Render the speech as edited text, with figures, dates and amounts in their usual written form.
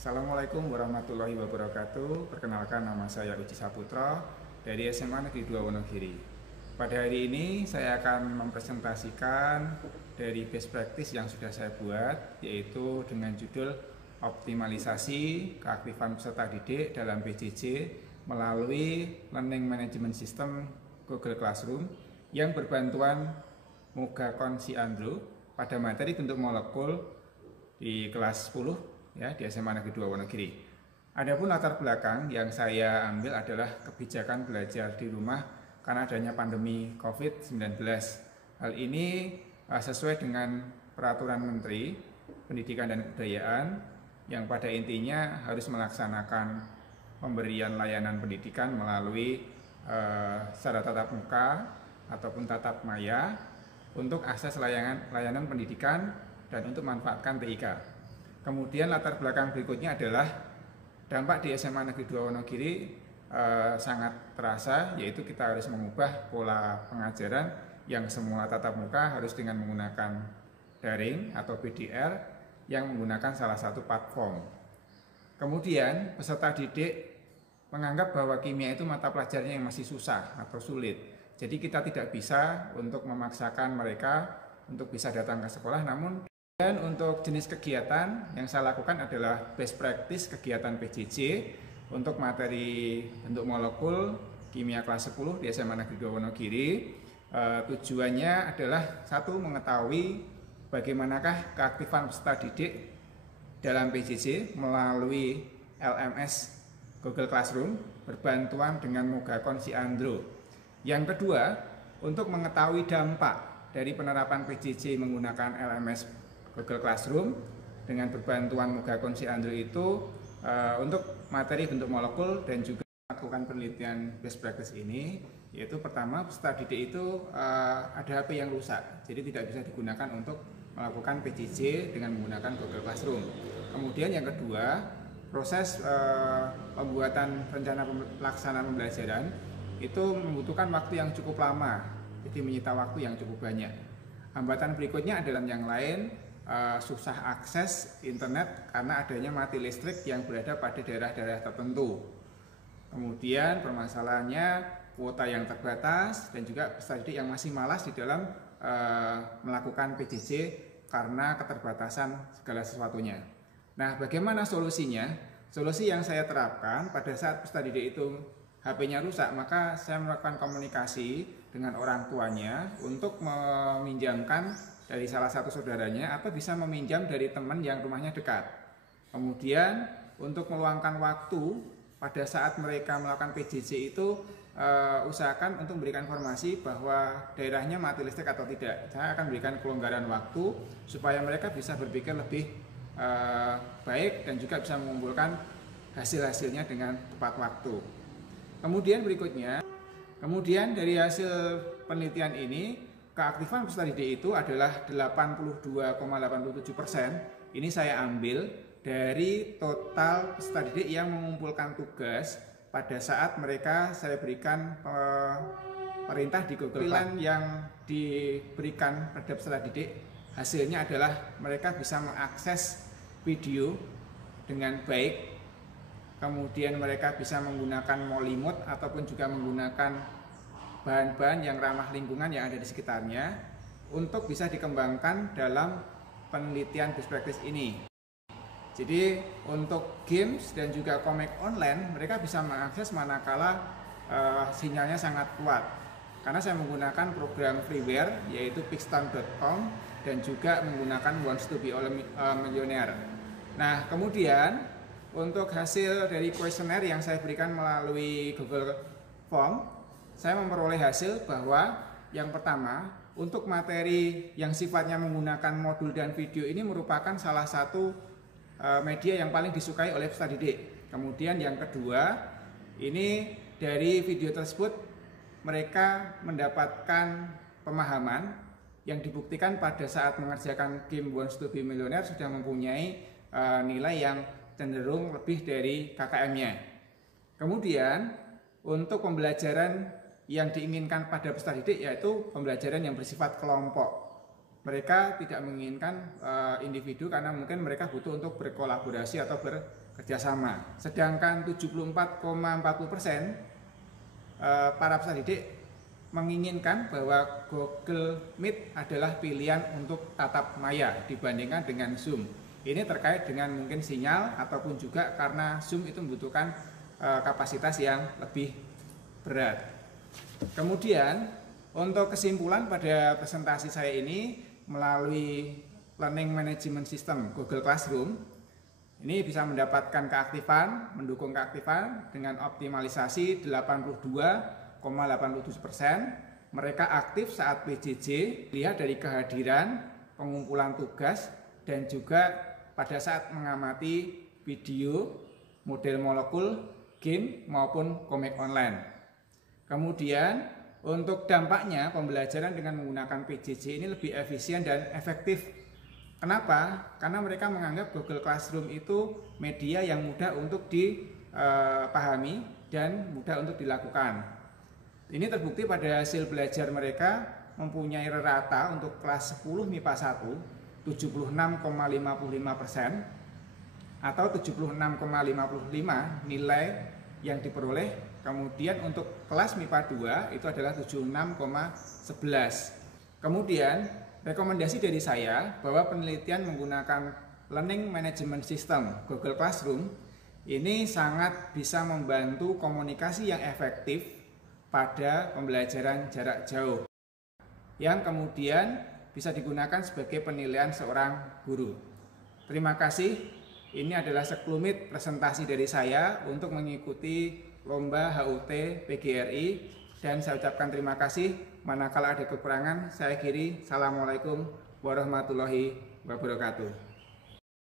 Assalamualaikum warahmatullahi wabarakatuh. Perkenalkan, nama saya Uci Saputra dari SMA Negeri 2 Wonogiri. Pada hari ini saya akan mempresentasikan dari best practice yang sudah saya buat, yaitu dengan judul optimalisasi keaktifan peserta didik dalam PJJ melalui Learning Management System Google Classroom yang berbantuan Mogakon Si Andrew pada materi bentuk molekul di kelas 10 ya, di SMA Negeri 2 Wonogiri. Adapun latar belakang yang saya ambil adalah kebijakan belajar di rumah karena adanya pandemi COVID-19. Hal ini sesuai dengan peraturan Menteri Pendidikan dan Kebudayaan yang pada intinya harus melaksanakan pemberian layanan pendidikan melalui secara tatap muka ataupun tatap maya untuk akses layanan pendidikan dan untuk manfaatkan TIK. Kemudian latar belakang berikutnya adalah dampak di SMA Negeri 2 Wonogiri sangat terasa, yaitu kita harus mengubah pola pengajaran yang semula tatap muka harus dengan menggunakan daring atau PDR yang menggunakan salah satu platform. Kemudian peserta didik menganggap bahwa kimia itu mata pelajarannya yang masih susah atau sulit. Jadi kita tidak bisa untuk memaksakan mereka untuk bisa datang ke sekolah, namun dan untuk jenis kegiatan yang saya lakukan adalah best practice kegiatan PJJ untuk materi bentuk molekul kimia kelas 10 di SMA Negeri 2 Wonogiri. Tujuannya adalah satu, mengetahui bagaimanakah keaktifan peserta didik dalam PJJ melalui LMS Google Classroom berbantuan dengan Mogakon Si Andrew. Yang kedua, untuk mengetahui dampak dari penerapan PJJ menggunakan LMS Google Classroom dengan berbantuan Mogakon Si Andrew itu untuk materi bentuk molekul dan juga melakukan penelitian best practice ini, yaitu pertama, peserta didik itu ada HP yang rusak, jadi tidak bisa digunakan untuk melakukan PJJ dengan menggunakan Google Classroom. Kemudian yang kedua, proses pembuatan rencana pelaksanaan pembelajaran itu membutuhkan waktu yang cukup lama, jadi menyita waktu yang cukup banyak. Hambatan berikutnya adalah yang lain, susah akses internet karena adanya mati listrik yang berada pada daerah-daerah tertentu. Kemudian permasalahannya kuota yang terbatas dan juga peserta didik yang masih malas di dalam melakukan PJJ karena keterbatasan segala sesuatunya. Nah, bagaimana solusinya? Solusi yang saya terapkan pada saat peserta didik itu HP-nya rusak, maka saya melakukan komunikasi dengan orang tuanya untuk meminjamkan dari salah satu saudaranya atau bisa meminjam dari teman yang rumahnya dekat. Kemudian untuk meluangkan waktu pada saat mereka melakukan PJJ itu usahakan untuk memberikan informasi bahwa daerahnya mati listrik atau tidak. Saya akan berikan kelonggaran waktu supaya mereka bisa berpikir lebih baik dan juga bisa mengumpulkan hasil-hasilnya dengan tepat waktu. Kemudian berikutnya, dari hasil penelitian ini, keaktifan peserta didik itu adalah 82,87%. Ini saya ambil dari total peserta didik yang mengumpulkan tugas pada saat mereka saya berikan perintah di Google Classroom. Yang diberikan pada peserta didik hasilnya adalah mereka bisa mengakses video dengan baik, kemudian mereka bisa menggunakan Molimode ataupun juga menggunakan bahan-bahan yang ramah lingkungan yang ada di sekitarnya untuk bisa dikembangkan dalam penelitian best practice ini. Jadi untuk games dan juga komik online mereka bisa mengakses manakala sinyalnya sangat kuat, karena saya menggunakan program freeware yaitu pixton.com dan juga menggunakan Wants to be a Millionaire. Nah, kemudian untuk hasil dari kuesioner yang saya berikan melalui Google Form, saya memperoleh hasil bahwa yang pertama, untuk materi yang sifatnya menggunakan modul dan video ini merupakan salah satu media yang paling disukai oleh peserta didik. Kemudian yang kedua, ini dari video tersebut mereka mendapatkan pemahaman yang dibuktikan pada saat mengerjakan game Wants to be Millionaire sudah mempunyai nilai yang cenderung lebih dari KKM-nya. Kemudian untuk pembelajaran yang diinginkan pada peserta didik yaitu pembelajaran yang bersifat kelompok. mereka tidak menginginkan individu karena mungkin mereka butuh untuk berkolaborasi atau bekerjasama. Sedangkan 74,40% para peserta didik menginginkan bahwa Google Meet adalah pilihan untuk tatap maya dibandingkan dengan Zoom. Ini terkait dengan mungkin sinyal ataupun juga karena Zoom itu membutuhkan kapasitas yang lebih berat. Kemudian untuk kesimpulan pada presentasi saya ini melalui Learning Management System Google Classroom, ini bisa mendapatkan keaktifan, mendukung keaktifan dengan optimalisasi 82,87%. Mereka aktif saat PJJ, lihat dari kehadiran, pengumpulan tugas, dan juga pada saat mengamati video, model molekul, game, maupun komik online. Kemudian untuk dampaknya pembelajaran dengan menggunakan PJJ ini lebih efisien dan efektif. Kenapa? Karena mereka menganggap Google Classroom itu media yang mudah untuk dipahami dan mudah untuk dilakukan. Ini terbukti pada hasil belajar mereka mempunyai rata untuk kelas 10 MIPA 1 76,55% atau 76,55 nilai yang diperoleh. Kemudian untuk kelas MIPA 2 itu adalah 76,11. Kemudian rekomendasi dari saya bahwa penelitian menggunakan Learning Management System Google Classroom ini sangat bisa membantu komunikasi yang efektif pada pembelajaran jarak jauh yang kemudian bisa digunakan sebagai penilaian seorang guru. Terima kasih. Ini adalah sekelumit presentasi dari saya untuk mengikuti lomba HUT PGRI, dan saya ucapkan terima kasih. Manakala ada kekurangan saya akhiri. Assalamualaikum warahmatullahi wabarakatuh.